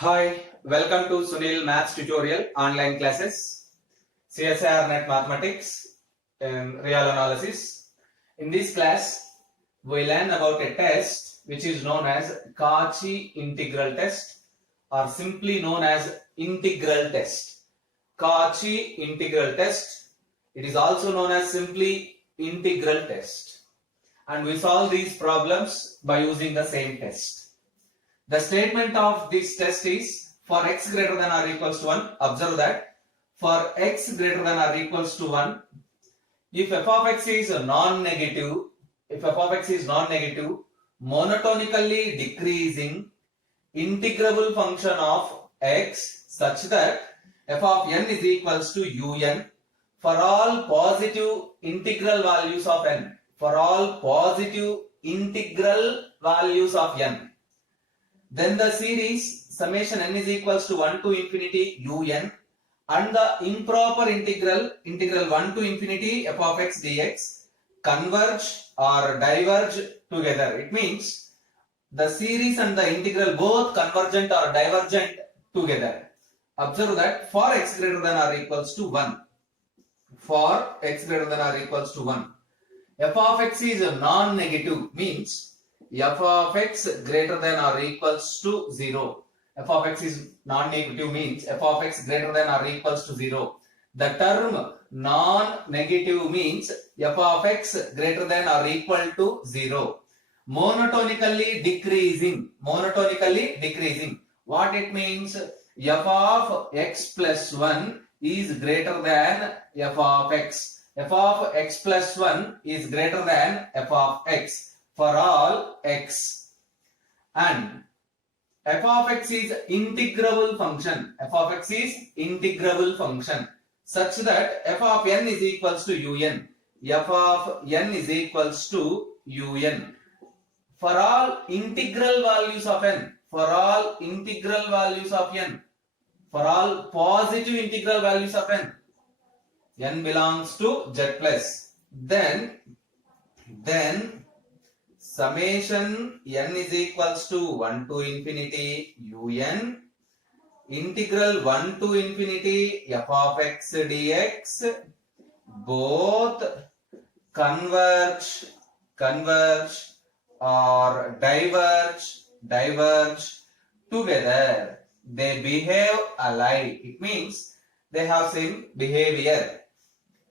Hi, welcome to Sunil Maths Tutorial online classes, CSIR Net Mathematics and Real Analysis. In this class, we learn about a test which is known as Cauchy integral test or simply known as integral test. Cauchy integral test. It is also known as simply integral test. And we solve these problems by using the same test. The statement of this test is for x greater than or equals to 1. Observe that for x greater than or equals to 1, if f of x is non-negative, monotonically decreasing integrable function of x such that f of n is equals to un for all positive integral values of n. For all positive integral values of n. Then the series summation n is equals to 1 to infinity un and the improper integral 1 to infinity f of x dx converge or diverge together. It means the series and the integral both convergent or divergent together. Observe that for x greater than or equals to 1. For x greater than or equals to 1. F of x is non-negative means f of x greater than or equals to 0. F of x is non-negative means f of x greater than or equals to 0. The term non-negative means f of x greater than or equal to 0. Monotonically decreasing. What it means? F of x plus 1 is greater than f of x. F of x plus 1 is greater than f of x. For all x, and f of x is integrable function. F of x is integrable function such that f of n is equals to un. F of n is equals to un for all integral values of n. For all integral values of n. For all positive integral values of n. N belongs to z plus. Then summation n is equals to 1 to infinity un integral 1 to infinity f of x dx both converge or diverge together. They behave alike. It means they have same behavior.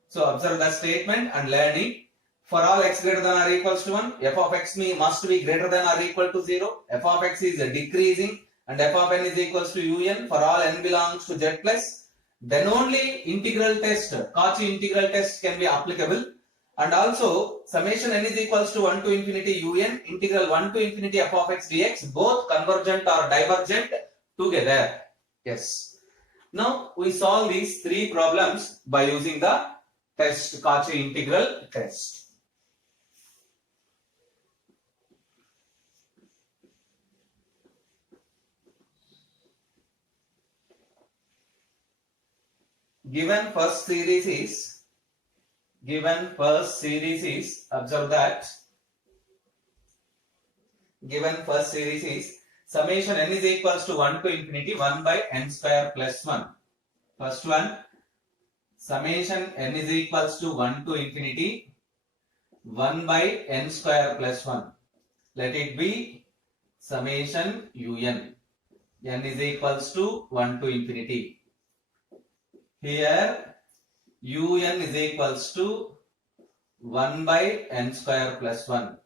So observe the statement and learn it. For all x greater than or equals to 1, f of x must be greater than or equal to 0. F of x is decreasing and f of n is equals to un for all n belongs to z plus. Then only integral test, Cauchy integral test can be applicable. And also summation n is equals to 1 to infinity un integral 1 to infinity f of x dx both convergent or divergent together. Yes. Now we solve these three problems by using the test, Cauchy integral test. Given first series is observe that given first series is summation n is equals to 1 to infinity 1 by n square plus 1. First one, summation n is equals to 1 to infinity 1 by n square plus 1. Let it be summation un. N is equals to 1 to infinity. Here un is equals to 1 by n square plus 1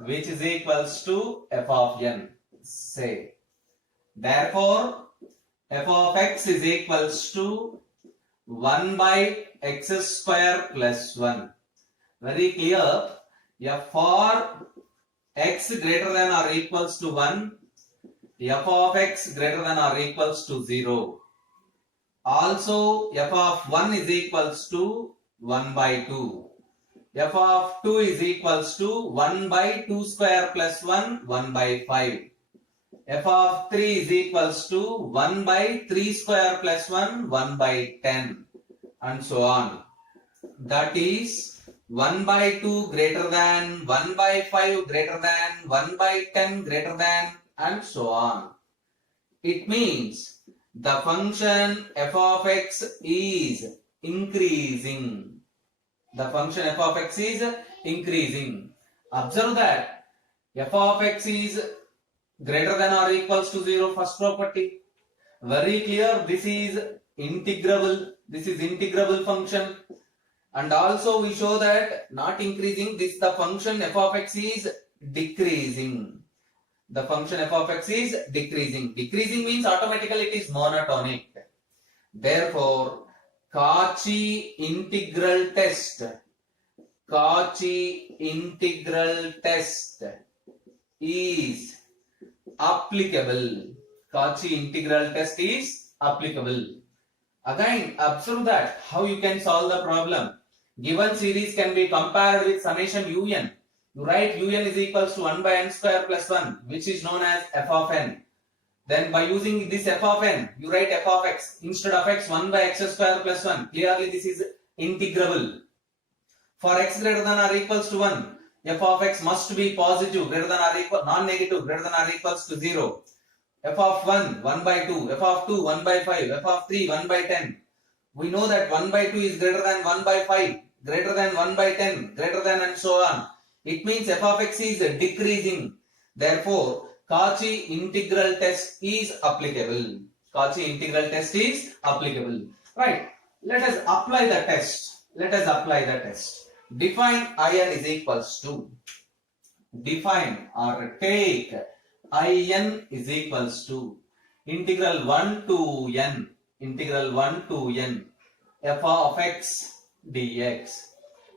which is equals to f of n. Say therefore f of x is equals to 1 by x square plus 1. Very clear. F for x greater than or equals to 1, f of x greater than or equals to 0. Also f of 1 is equals to 1 by 2. F of 2 is equals to 1 by 2 square plus 1, 1 by 5. F of 3 is equals to 1 by 3 square plus 1, 1 by 10 and so on. That is 1 by 2 greater than, 1 by 5 greater than, 1 by 10 greater than and so on. It means the function f of x is increasing. The function f of x is increasing. Observe that f of x is greater than or equals to 0, first property. Very clear, this is integrable. This is integrable function. And also we show that not increasing, this the function f of x is decreasing. The function f of x is decreasing. Decreasing means automatically it is monotonic. Therefore, Cauchy integral test is applicable. Cauchy integral test is applicable. Again, observe that how you can solve the problem. Given series can be compared with summation un. You write un is equals to 1 by n square plus 1, which is known as f of n. Then by using this f of n, you write f of x. Instead of x, 1 by x square plus 1. Clearly this is integrable. For x greater than or equals to 1, f of x must be positive, greater than or equal, non-negative, greater than or equals to 0. F of 1, 1 by 2, f of 2, 1 by 5, f of 3, 1 by 10. We know that 1 by 2 is greater than 1 by 5, greater than 1 by 10, greater than and so on. It means f of x is decreasing. Therefore, Cauchy integral test is applicable. Cauchy integral test is applicable. Right. Let us apply the test. Define in is equals to. Define or take in is equals to integral 1 to n f of x dx,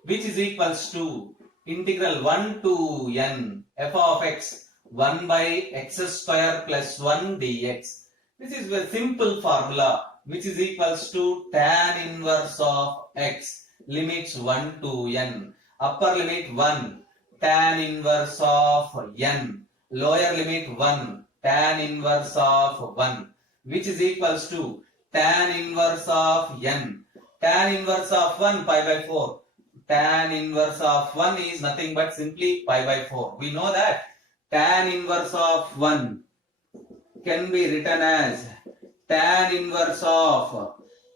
which is equals to integral 1 to n f of x 1 by x square plus 1 dx. This is a simple formula, which is equals to tan inverse of x, limits 1 to n, upper limit 1, tan inverse of n, lower limit 1, tan inverse of 1, which is equals to tan inverse of n. Tan inverse of 1, pi by 4. Tan inverse of 1 is nothing but simply pi by 4. We know that tan inverse of 1 can be written as tan inverse of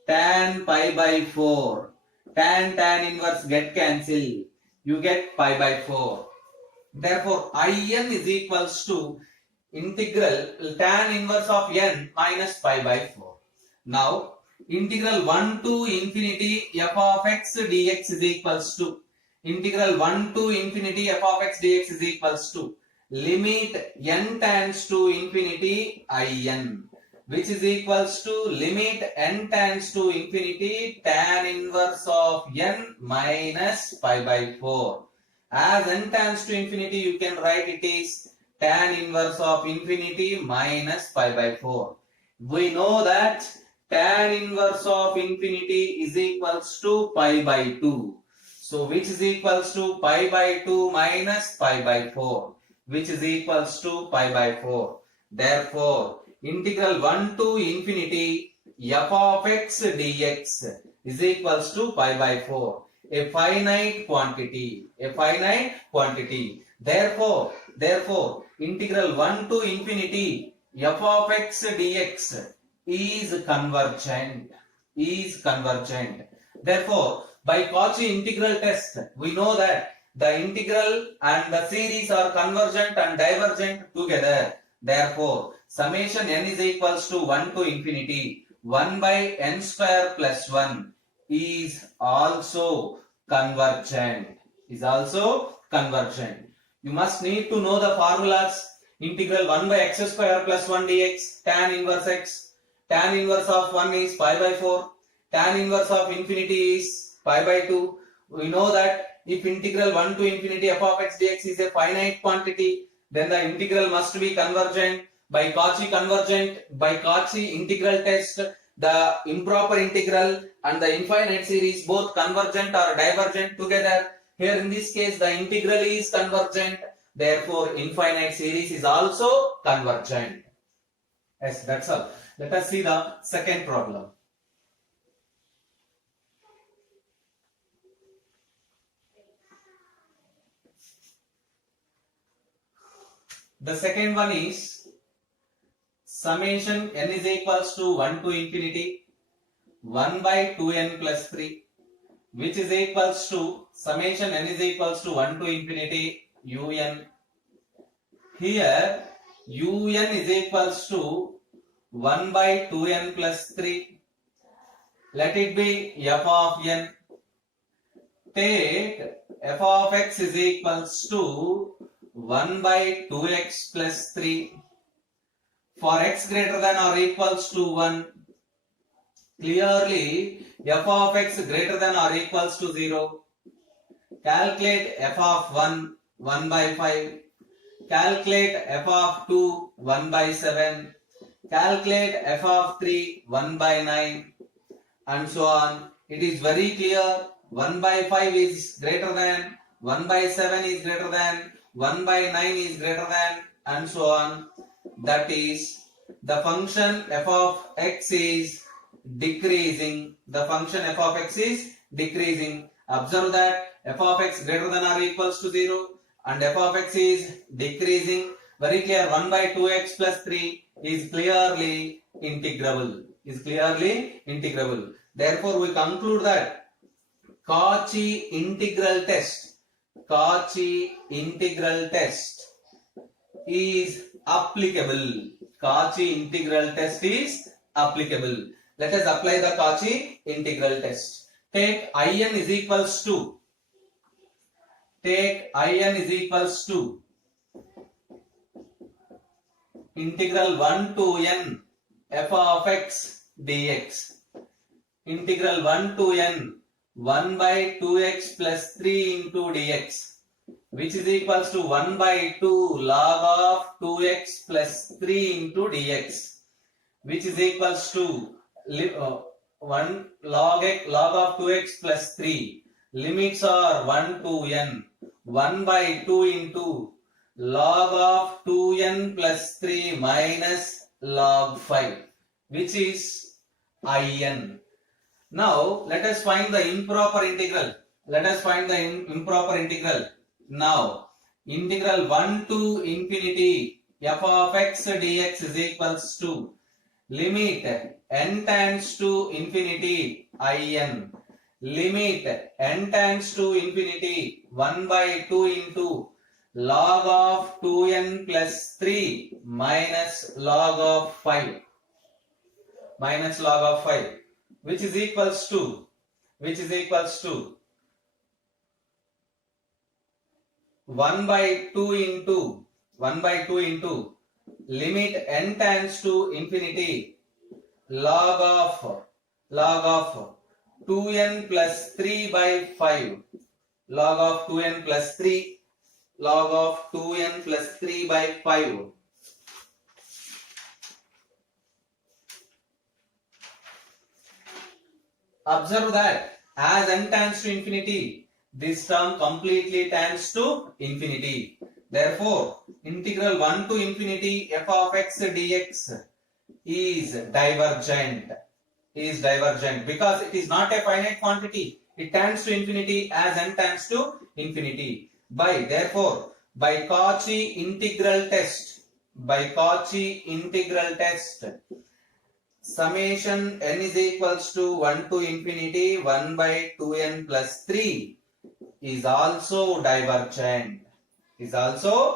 tan pi by 4. Tan inverse get cancelled. You get pi by 4. Therefore, in is equals to integral tan inverse of n minus pi by 4. Now, integral 1 to infinity f of x dx is equals to integral 1 to infinity f of x dx is equals to limit n tends to infinity in, which is equals to limit n tends to infinity tan inverse of n minus pi by 4. As n tends to infinity, you can write it is tan inverse of infinity minus pi by 4. We know that tan inverse of infinity is equals to pi by 2. So which is equals to pi by 2 minus pi by 4, which is equals to pi by 4. Therefore, integral 1 to infinity f of x dx is equals to pi by 4. A finite quantity. Therefore, integral 1 to infinity f of x dx is convergent. Therefore, by Cauchy integral test, we know that the integral and the series are convergent and divergent together. Therefore, summation n is equals to 1 to infinity 1 by n square plus 1 is also convergent. You must need to know the formulas. Integral 1 by x square plus 1 dx, tan inverse x. Tan inverse of 1 is pi by 4. Tan inverse of infinity is pi by 2. We know that if integral 1 to infinity f of x dx is a finite quantity, then the integral must be convergent. By Cauchy integral test, the improper integral and the infinite series both convergent or divergent together. Here in this case, the integral is convergent. Therefore, infinite series is also convergent. Yes, that's all. Let us see the second problem. The second one is summation n is equals to 1 to infinity 1 by 2n plus 3, which is equals to summation n is equals to 1 to infinity un. Here un is equals to 1 by 2n plus 3. Let it be f of n. Take f of x is equals to 1 by 2x plus 3. For x greater than or equals to 1, clearly f of x greater than or equals to 0. Calculate f of 1, 1 by 5. Calculate f of 2, 1 by 7. Calculate f of 3, 1 by 9. And so on. It is very clear. 1 by 5 is greater than, 1 by 7 is greater than, 1 by 9 is greater than, and so on. That is, the function f of x is decreasing. The function f of x is decreasing. Observe that f of x greater than or equals to 0 and f of x is decreasing. Very clear. 1 by 2x plus 3 is clearly integrable. Therefore, we conclude that Cauchy integral test is applicable. Cauchy integral test is applicable. Let us apply the Cauchy integral test. Take in is equals to integral 1 to n f of x dx. Integral 1 to n 1 by 2x plus 3 into dx, which is equals to 1 by 2 log of 2x plus 3 into dx, which is equals to 1 log of 2x plus 3. Limits are 1 to n. 1 by 2 into log of 2n plus 3 minus log 5, which is in. Now, let us find the improper integral. Now, integral 1 to infinity f of x dx is equals to limit n tends to infinity in. Limit n tends to infinity 1 by 2 into log of 2n plus 3 minus log of 5. Which is equals to 1 by 2 into limit n tends to infinity log of 2n plus 3 by 5. Log of 2n plus 3 by 5. Observe that as n tends to infinity, this term completely tends to infinity. Therefore, integral 1 to infinity f of x dx is divergent because it is not a finite quantity. It tends to infinity as n tends to infinity. Therefore, by Cauchy integral test, summation n is equals to 1 to infinity 1 by 2n plus 3 is also divergent. Observe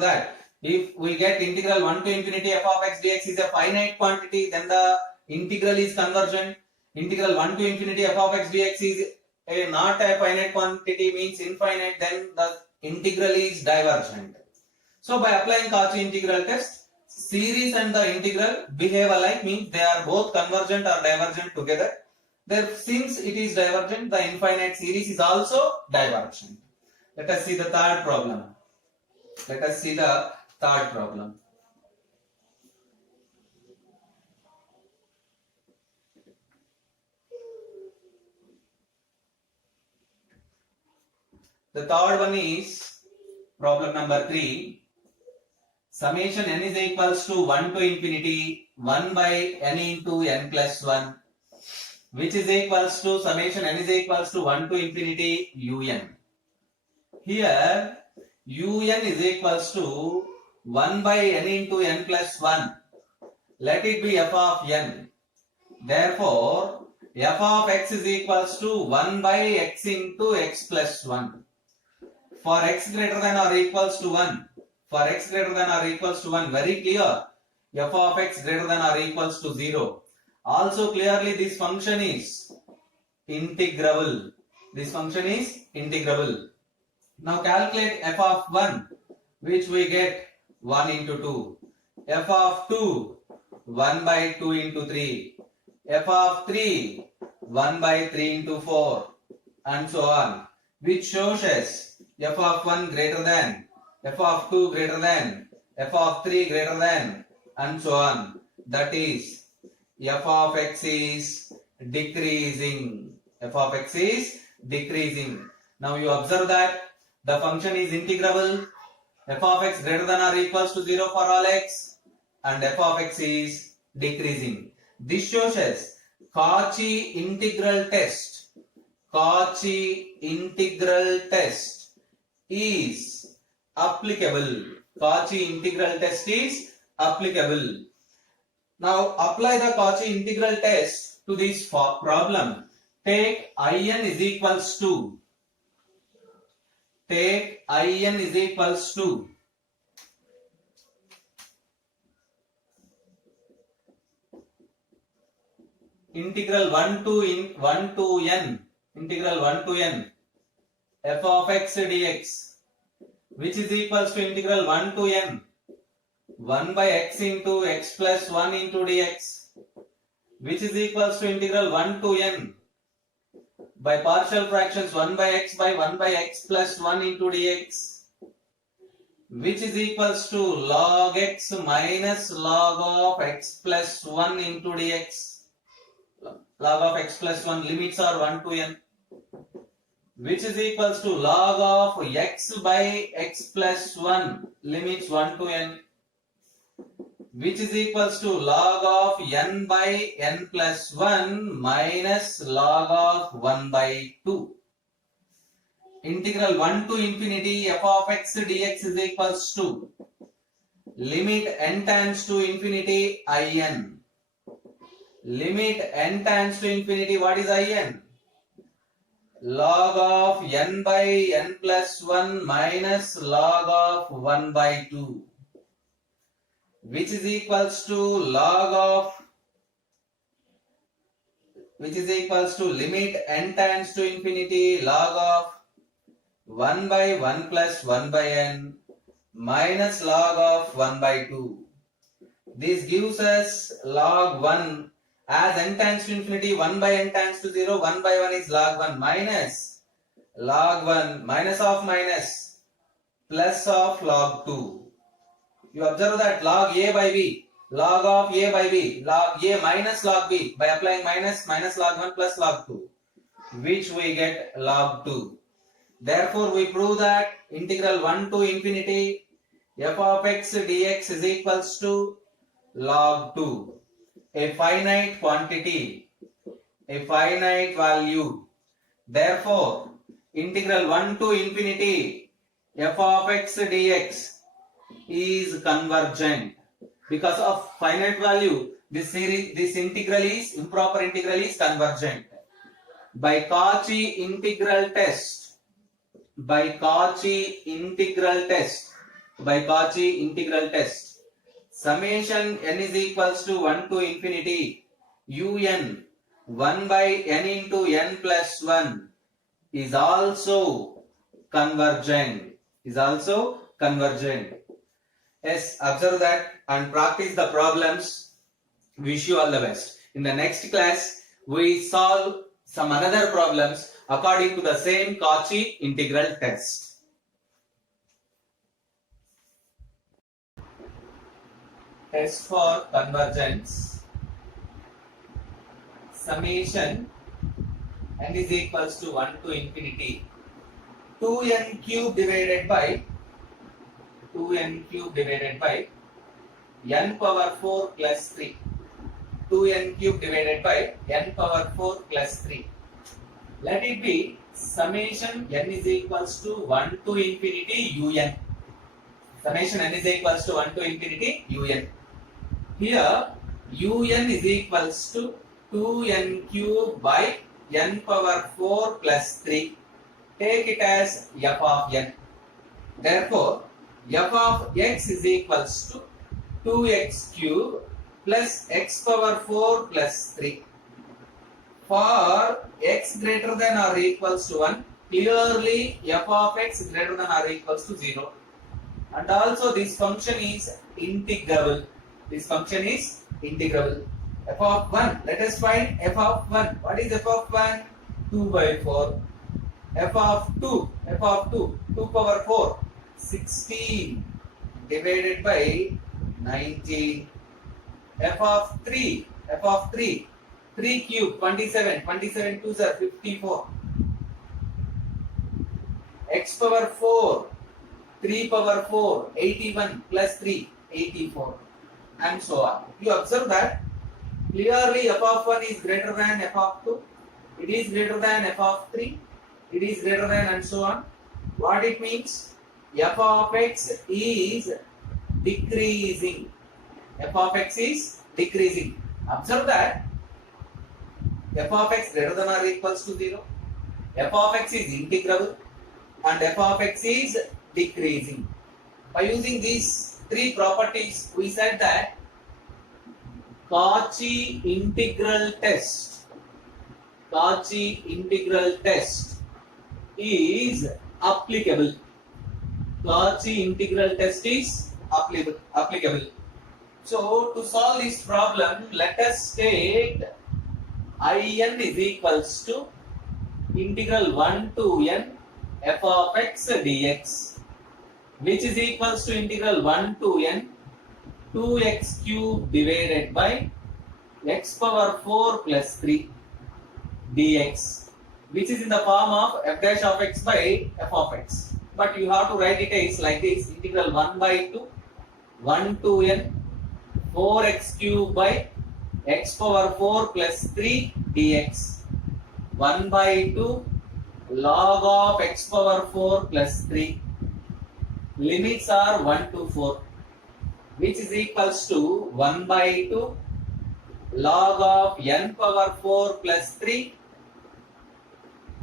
that if we get integral 1 to infinity f of x dx is a finite quantity, then the integral is convergent. Integral 1 to infinity f of x dx is not a finite quantity, means infinite, then the integral is divergent. So by applying Cauchy integral test, series and the integral behave alike, means they are both convergent or divergent together. Since it is divergent, the infinite series is also divergent. Let us see the third problem. The third one is problem number 3. Summation n is equals to 1 to infinity 1 by n into n plus 1, which is equals to summation n is equals to 1 to infinity un. Here un is equals to 1 by n into n plus 1. Let it be f of n. Therefore, f of x is equals to 1 by x into x plus 1. For x greater than or equals to 1. For x greater than or equals to 1. Very clear. F of x greater than or equals to 0. Also clearly this function is integrable. This function is integrable. Now calculate f of 1, which we get 1 into 2. F of 2, 1 by 2 into 3. F of 3, 1 by 3 into 4. And so on. Which shows us f of 1 greater than, f of 2 greater than, f of 3 greater than, and so on. That is, f of x is decreasing. F of x is decreasing. Now you observe that the function is integrable. F of x greater than or equals to 0 for all x, and f of x is decreasing. This shows us Cauchy integral test. Cauchy integral test is applicable. Cauchy integral test is applicable. Now apply the Cauchy integral test to this problem. Take in is equals to, take in is equals to integral 1 to n, integral 1 to n f of x dx, which is equals to integral 1 to n 1 by x into x plus 1 into dx, which is equals to integral 1 to n by partial fractions 1 by x by 1 by x plus 1 into dx, which is equals to log x minus log of x plus 1 into dx. Log of x plus 1, limits are 1 to n, which is equals to log of x by x plus 1, limits 1 to n, which is equals to log of n by n plus 1 minus log of 1 by 2. Integral 1 to infinity f of x dx is equals to limit n tends to infinity in. Limit n tends to infinity, what is in? Log of n by n plus 1 minus log of 1 by 2, which is equals to log of, which is equals to limit n tends to infinity log of 1 by 1 plus 1 by n minus log of 1 by 2. This gives us log 1. As n tends to infinity, 1 by n tends to 0, 1 by 1 is log 1 minus log 1 minus of minus plus of log 2. You observe that log a by b, log of a by b, log a minus log b, by applying minus, minus log 1 plus log 2, which we get log 2. Therefore, we prove that integral 1 to infinity f of x dx is equals to log 2. A finite quantity, a finite value. Therefore, integral 1 to infinity f of x dx is convergent. Because of finite value, this integral is, improper integral is convergent. By Cauchy integral test, by Cauchy integral test, by Cauchy integral test, summation n is equals to 1 to infinity un 1 by n into n plus 1 is also convergent. Is also convergent. Yes, observe that and practice the problems. Wish you all the best. In the next class, we solve some another problems according to the same Cauchy integral test. Test for convergence. Summation n is equals to 1 to infinity 2n cube divided by 2n cube divided by n power 4 plus 3. 2n cube divided by n power 4 plus 3. Let it be summation n is equals to 1 to infinity un. Summation n is equals to 1 to infinity un. Here un is equals to 2n cube by n power 4 plus 3. Take it as f of n. Therefore, f of x is equals to 2x cube plus x power 4 plus 3. For x greater than or equals to 1, clearly f of x greater than or equals to 0. And also this function is integrable. This function is integrable. F of 1, let us find f of 1. What is f of 1? 2 by 4. F of 2, 2 power 4, 16 divided by 19. F of 3, 3 cube, 27, 27 2s are 54. X power 4, 3 power 4, 81 plus 3, 84, and so on. You observe that clearly f of 1 is greater than f of 2, it is greater than f of 3, it is greater than, and so on. What it means? F of x is decreasing. F of x is decreasing. Observe that f of x greater than or equals to 0, f of x is integrable, and f of x is decreasing. By using these three properties, we said that Cauchy integral test is applicable. Cauchy integral test is applicable. So to solve this problem, let us take in is equals to integral 1 to n f of x dx, which is equals to integral 1 to n 2x cube divided by x power 4 plus 3 dx, which is in the form of f dash of x by f of x. But you have to write it as like this: integral 1 by 2 1 to n 4x cube by x power 4 plus 3 dx, 1 by 2 log of x power 4 plus 3. Limits are 1 to 4, which is equals to 1 by 2 log of n power 4 plus 3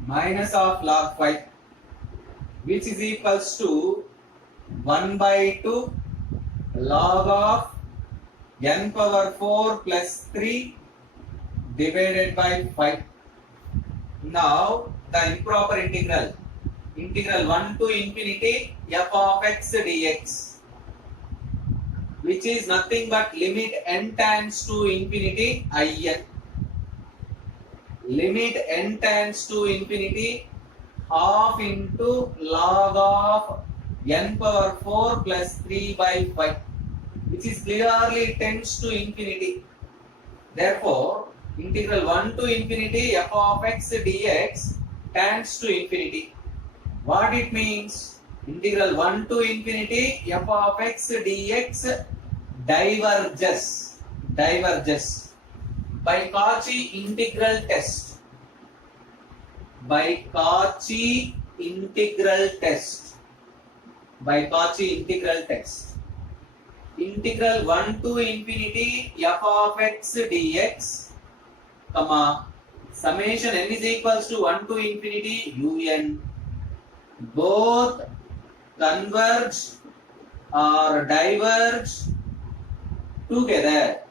minus of log 5, which is equals to 1 by 2 log of n power 4 plus 3 divided by 5. Now the improper integral 1 to infinity f of x dx, which is nothing but limit n tends to infinity in. Limit n tends to infinity half into log of n power 4 plus 3 by 5, which is clearly tends to infinity. Therefore, integral 1 to infinity f of x dx tends to infinity. What it means? Integral 1 to infinity f of x dx diverges by Cauchy integral test. By Cauchy integral test. Integral 1 to infinity f of x dx, comma, summation n is equals to 1 to infinity un, both converge or diverge together.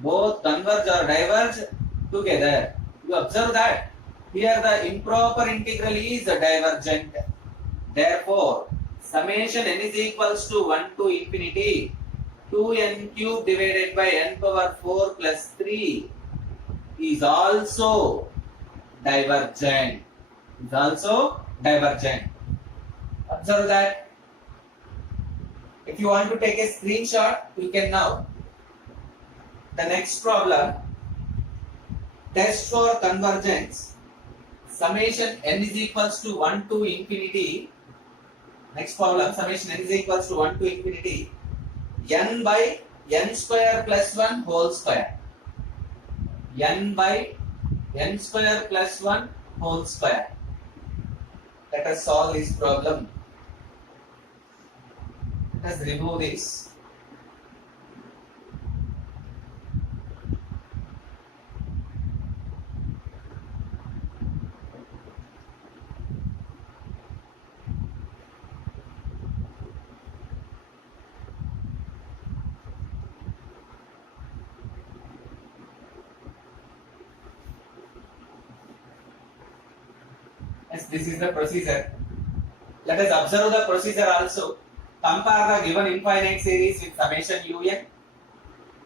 Both converge or diverge together. You observe that here the improper integral is divergent. Therefore, summation n is equals to 1 to infinity 2n cube divided by n power 4 plus 3 is also divergent. Observe that. If you want to take a screenshot, you can now. The next problem, test for convergence, summation n is equals to 1 to infinity. Next problem, summation n is equals to 1 to infinity n by n square plus 1 whole square. N by n square plus 1 whole square. Let us solve this problem. Let's remove this. Yes, this is the procedure. Let us observe the procedure also. Compare the given infinite series with summation un.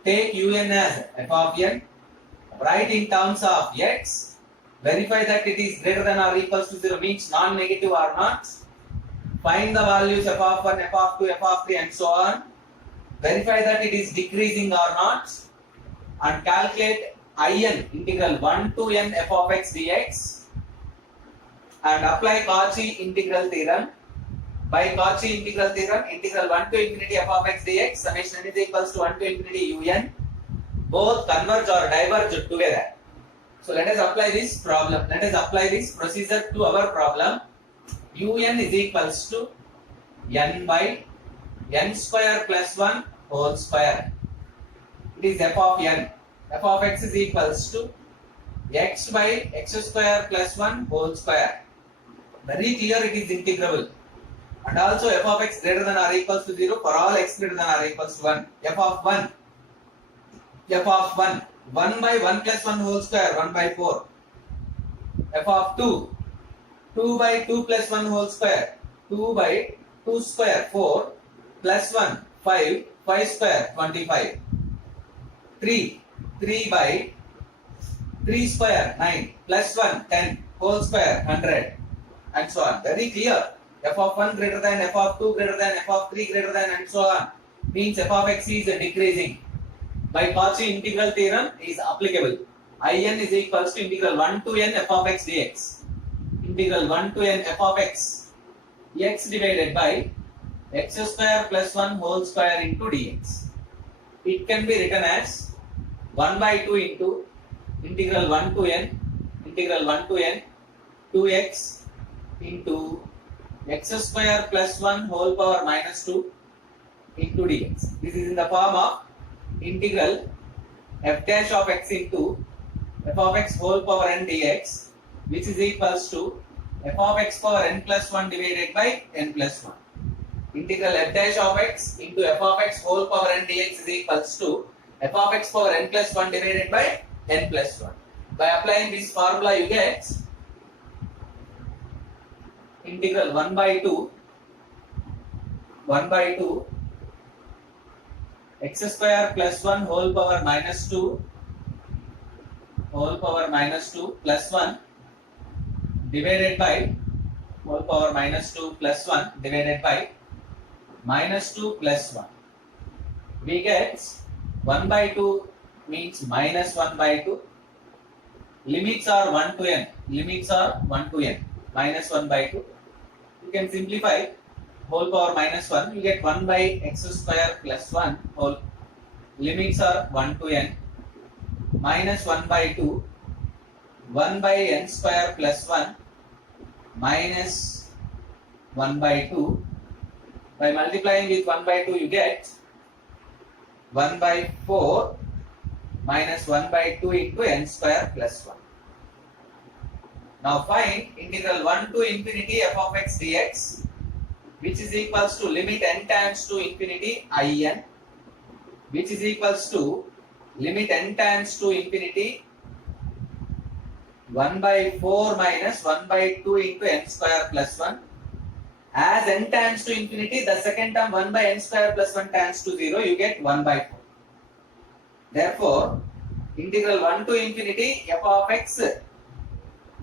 Take un as f of n. Write in terms of x. Verify that it is greater than or equals to 0, means non-negative or not. Find the values f of 1, f of 2, f of 3 and so on. Verify that it is decreasing or not. And calculate in integral 1 to n f of x dx. And apply Cauchy integral theorem. By Cauchy integral theorem, integral 1 to infinity f of x dx, summation n is equals to 1 to infinity un. Both converge or diverge together. So let us apply this problem. Let us apply this procedure to our problem. Un is equals to n by n square plus 1 whole square. It is f of n. F of x is equals to x by x square plus 1 whole square. Very clear, it is integrable. And also f of x greater than or equals to 0 for all x greater than or equals to 1. F of 1. 1 by 1 plus 1 whole square, 1 by 4. F of 2. 2 by 2 plus 1 whole square, 2 by 2 square, 4 plus 1, 5, 5 square, 25. 3 by 3 square, 9 plus 1, 10 whole square, 100. And so on. Very clear. F of 1 greater than, f of 2 greater than, f of 3 greater than and so on. Means f of x is decreasing. By Cauchy integral theorem is applicable. In is equals to integral 1 to n f of x dx. Integral 1 to n f of x. X divided by x square plus 1 whole square into dx. It can be written as 1 by 2 into integral 1 to n 2x into x square plus 1 whole power minus 2 into dx. This is in the form of integral f dash of x into f of x whole power n dx, which is equals to f of x power n plus 1 divided by n plus 1. Integral f dash of x into f of x whole power n dx is equals to f of x power n plus 1 divided by n plus 1. By applying this formula, you get integral 1 by 2 x square plus 1 whole power minus 2 plus 1 divided by whole power minus 2 plus 1 divided by minus 2 plus 1. We get 1 by 2 means minus 1 by 2. Limits are 1 to n. Minus 1 by 2. You can simplify whole power minus 1. You get 1 by x square plus 1 whole. Limits are 1 to n. Minus 1 by 2. 1 by n square plus 1 minus 1 by 2. By multiplying with 1 by 2, you get 1 by 4 minus 1 by 2 into n square plus 1. Now find integral 1 to infinity f of x dx, which is equals to limit n tends to infinity in, which is equals to limit n tends to infinity 1 by 4 minus 1 by 2 into n square plus 1. As n tends to infinity, the second term 1 by n square plus 1 tends to 0, you get 1 by 4. Therefore, integral 1 to infinity f of x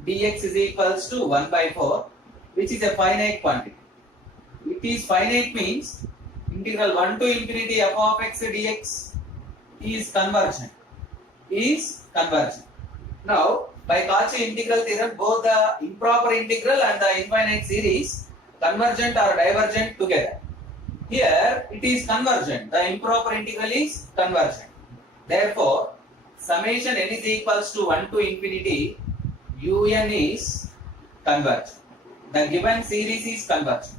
dx is equals to 1 by 4, which is a finite quantity. It is finite means integral 1 to infinity f of x dx is convergent. Now, by Cauchy integral theorem, both the improper integral and the infinite series convergent or divergent together. Here it is convergent. The improper integral is convergent. Therefore, summation n is equals to 1 to infinity un is convergent. The given series is convergent.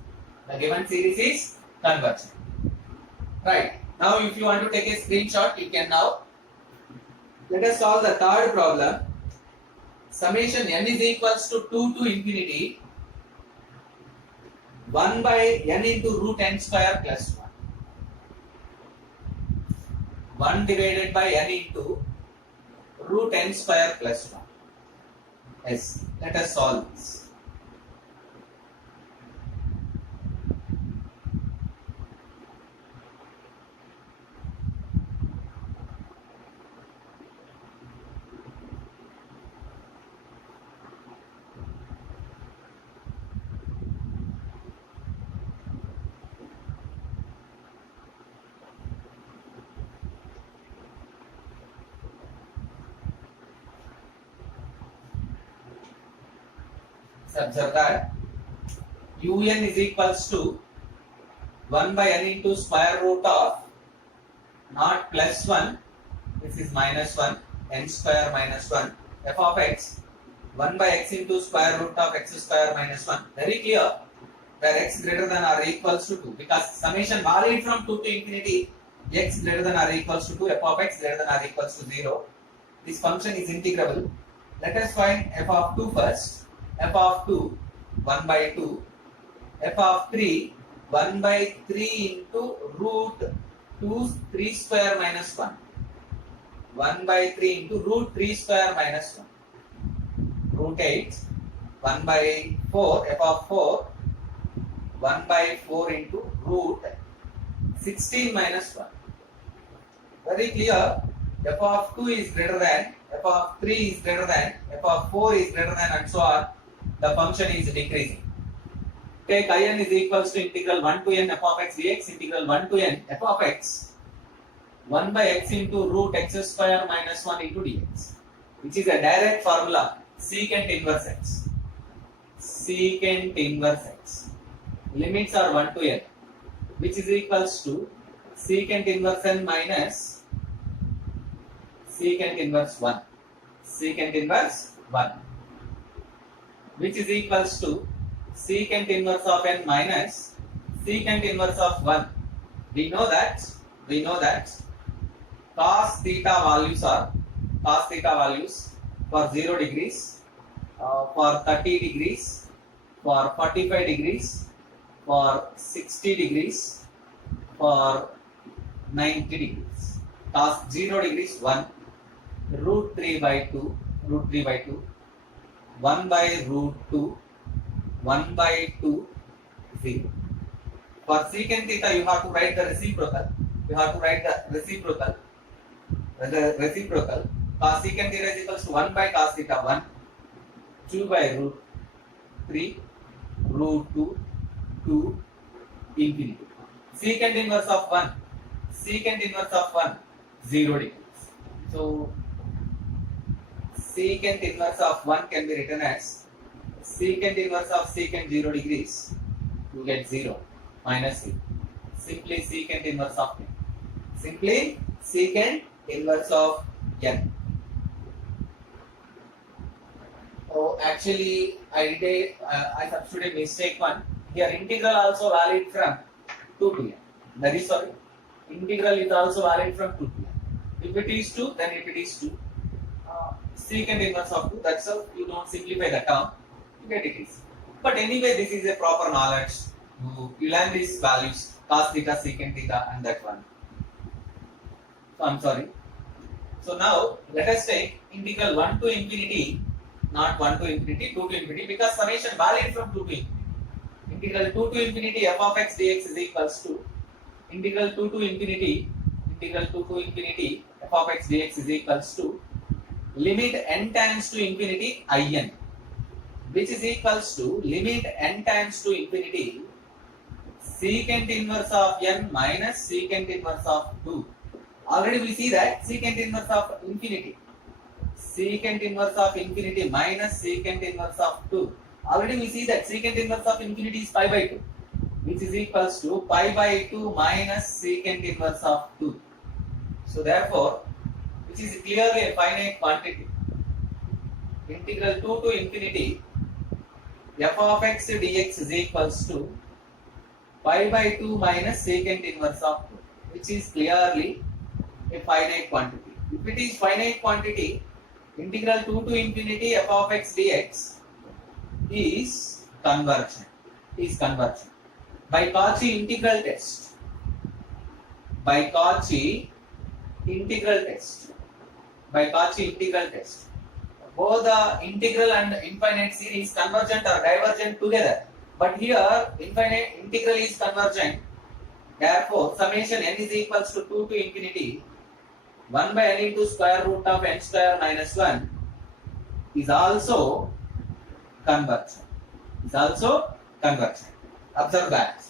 Right. Now if you want to take a screenshot, you can now. Let us solve the third problem. Summation n is equals to 2 to infinity 1 by n into root n square plus 1. 1 divided by n into root n square plus 1. Yes, let us solve this. Observe that un is equals to 1 by n into square root of not plus 1, this is minus 1, n square minus 1, f of x 1 by x into square root of x square minus 1. Very clear, where x greater than or equals to 2, because summation valid from 2 to infinity x greater than or equals to 2, f of x greater than or equals to 0. This function is integrable. Let us find f of 2 first. F of 2 1 by 2, f of 3 1 by 3 into root 2 3 square minus 1, 1 by 3 into root 3 square minus 1, root 8 1 by 4, f of 4 1 by 4 into root 16 minus 1. Very clear, f of 2 is greater than, f of 3 is greater than, f of 4 is greater than, and so on. The function is decreasing. Take in is equals to integral 1 to n f of x dx, integral 1 to n f of x 1 by x into root x square minus 1 into dx, which is a direct formula, secant inverse x. Secant inverse x. Limits are 1 to n, which is equals to secant inverse n minus secant inverse 1. Secant inverse 1. Which is equals to secant inverse of n minus secant inverse of 1. We know that cos theta values are for 0 degrees, for 30 degrees, for 45 degrees, for 60 degrees, for 90 degrees. Cos 0 degrees 1, root 3 by 2, 1 by root 2, 1 by 2, 0. For secant theta, you have to write the reciprocal. Cos secant theta is equals to 1 by cos theta 1, 2 by root 3, root 2, 2, infinity. Secant inverse of 1, 0 degrees. So, secant inverse of 1 can be written as secant inverse of secant 0 degrees. You get 0 minus 0. Simply secant inverse of n. Simply secant inverse of n. Oh, actually, I substituted mistake one. Here, integral also valid from 2 to n. Very sorry. Integral is also valid from 2 to n. If it is 2, then if it is 2. Secant inverse of 2, that's all. You don't simplify the term, you get it easy. But anyway, this is a proper knowledge. You learn these values, cos theta, secant theta, and that one. So I'm sorry. So now let us take integral 1 to infinity, not 1 to infinity, 2 to infinity, because summation valid from 2 to infinity. Integral 2 to infinity f of x dx is equals to integral 2 to infinity f of x dx is equals to limit n times to infinity in, which is equals to limit n times to infinity secant inverse of n minus secant inverse of 2. Already we see that secant inverse of infinity minus secant inverse of 2. Already we see that secant inverse of infinity is pi by 2, which is equals to pi by 2 minus secant inverse of 2. So therefore, which is clearly a finite quantity. Integral 2 to infinity f of x dx is equals to pi by 2 minus secant inverse of 2, which is clearly a finite quantity. If it is finite quantity, integral 2 to infinity f of x dx is convergent. By Cauchy integral test. By Cauchy integral test. Both the integral and infinite series convergent or divergent together. But here integral is convergent. Therefore, summation n is equals to 2 to infinity 1 by n into square root of n square minus 1 is also convergent. Observe that.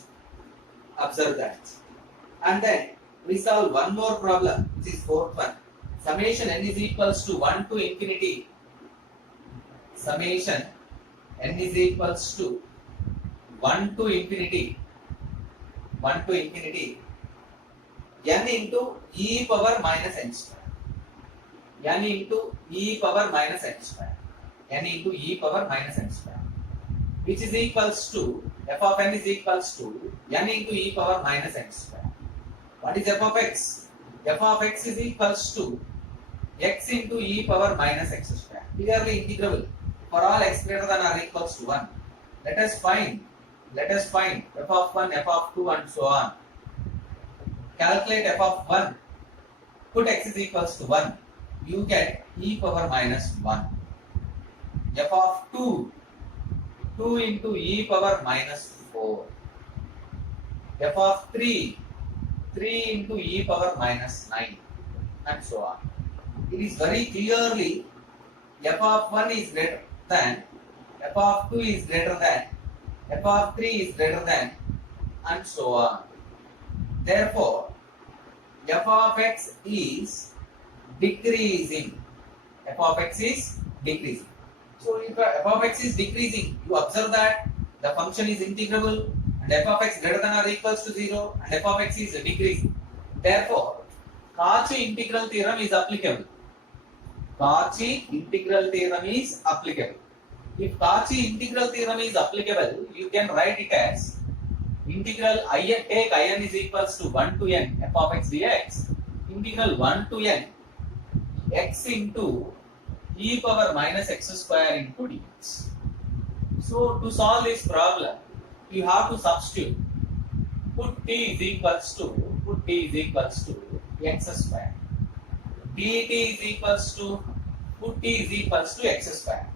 And then we solve one more problem, which is fourth one. Summation n is equals to 1 to infinity. Summation n is equals to 1 to infinity n into e power minus n square. n into e power minus n square. Which is equals to f of n is equals to n into e power minus n square. What is f of x? F of x is equals to x into e power minus x square. Clearly integrable for all x greater than or equals to 1. Let us find f of 1, f of 2 and so on. Calculate f of 1. Put x is equals to 1. You get e power minus 1. F of 2 into e power minus 4. F of 3 into e power minus 9 and so on. It is very clearly f of 1 is greater than, f of 2 is greater than, f of 3 is greater than and so on. Therefore, f of x is decreasing. So if f of x is decreasing, you observe that the function is integrable and f of x greater than or equals to 0 and f of x is decreasing. Therefore, Cauchy integral theorem is applicable. If Cauchy integral theorem is applicable, you can write it as integral take in is equals to 1 to n f of x dx, integral 1 to n x into e power minus x square into dx. So to solve this problem, you have to substitute. Put t is equals to x square. dt is equals to x square.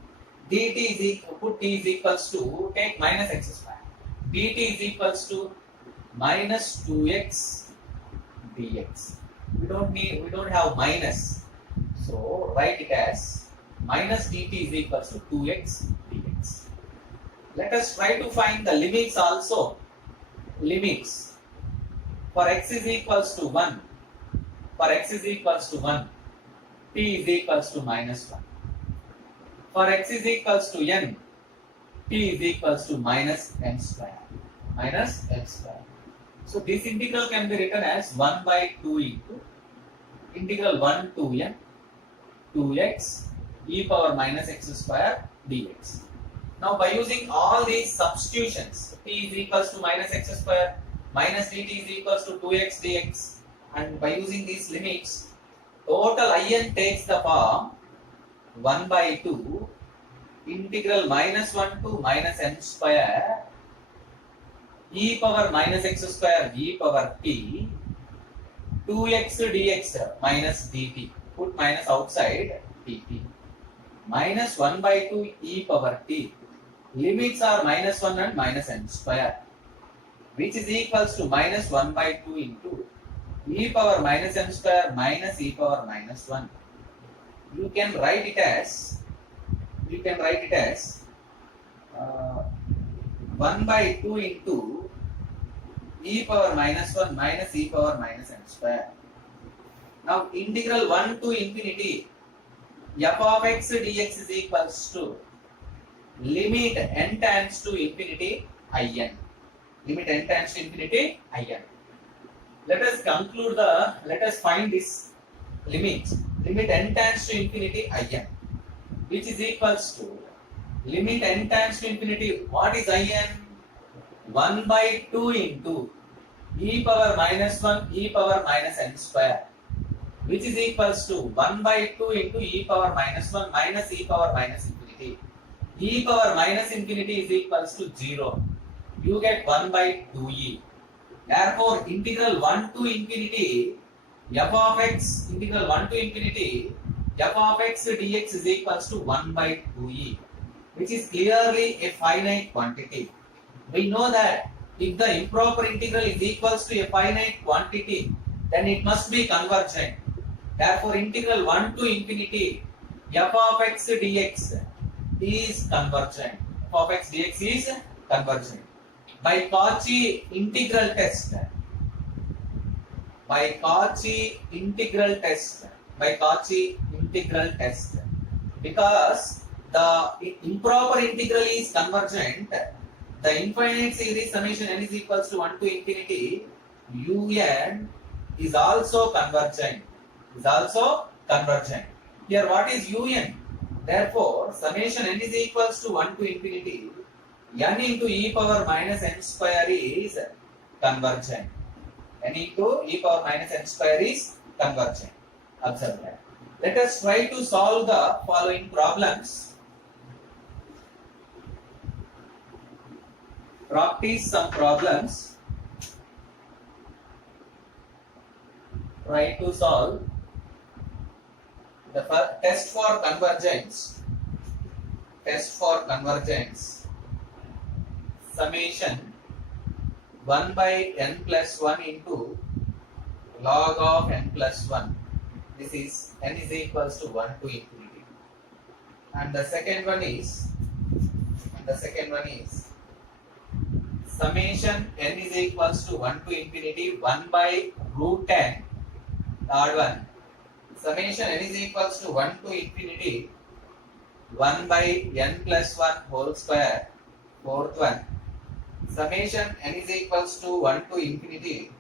Put t is equals to take minus x square. dt is equals to minus 2x dx. We don't have minus, so write it as minus dt is equals to 2x dx. Let us try to find the limits also. Limits for x is equals to 1. T is equals to minus 1. For x is equals to n, t is equals to minus n square. So this integral can be written as 1 by 2 into integral 1 to n 2x e power minus x square dx. Now by using all these substitutions, t is equals to minus x square, minus dt is equals to 2x dx, and by using these limits, total in takes the form 1 by 2 integral minus 1 to minus n square e power minus x square e power t 2x dx minus dt. Put minus outside dt. Minus 1 by 2 e power t. Limits are minus 1 and minus n square, which is equals to minus 1 by 2 into e power minus n square minus e power minus 1. You can write it as 1 by 2 into e power minus 1 minus e power minus n square. Now integral 1 to infinity f of x dx is equals to limit n tends to infinity in. Let us find this limit. Limit n tends to infinity in, which is equals to limit n tends to infinity. What is in? 1 by 2 into e power minus 1 e power minus n square, which is equals to 1 by 2 into e power minus 1 minus e power minus infinity. E power minus infinity is equals to 0. You get 1 by 2e. Therefore, integral 1 to infinity f of x, integral 1 to infinity f of x dx is equals to 1 by 2e, which is clearly a finite quantity. We know that if the improper integral is equals to a finite quantity, then it must be convergent. Therefore, integral 1 to infinity f of x dx is convergent. F of x dx is convergent. By Cauchy integral test, by Cauchy integral test, because the improper integral is convergent, the infinite series summation n is equals to 1 to infinity un is also convergent. Here what is un? Therefore, summation n is equals to 1 to infinity n into e power minus n square is convergent. N into e power minus n square is convergent. Observe that. Let us try to solve the following problems. Practice some problems. Try to solve the test for convergence. Summation 1 by n plus 1 into log of n plus 1. This is n is equals to 1 to infinity. And the second one is summation n is equals to 1 to infinity 1 by root 10. Third one, summation n is equals to 1 to infinity 1 by n plus 1 whole square. Fourth one, summation n is equals to 1 to infinity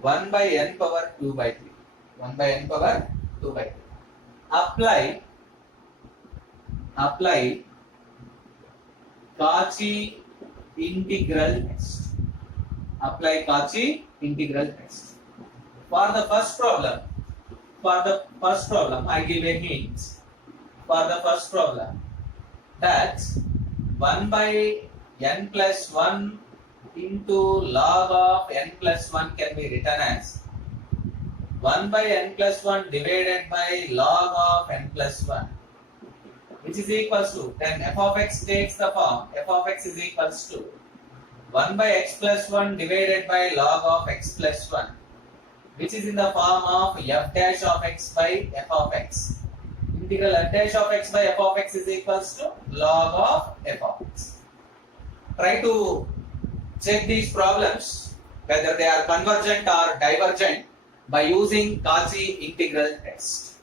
1 by n power 2 by 3. 1 by n power 2 by 3. Apply Cauchy integral test. For the first problem, I give a hint. For the first problem, that 1 by n plus 1 into log of n plus 1 can be written as 1 by n plus 1 divided by log of n plus 1, which is equals to, then f of x takes the form f of x is equals to 1 by x plus 1 divided by log of x plus 1, which is in the form of f dash of x by f of x. Integral f dash of x by f of x is equals to log of f of x. Try to check these problems whether they are convergent or divergent by using Cauchy integral test.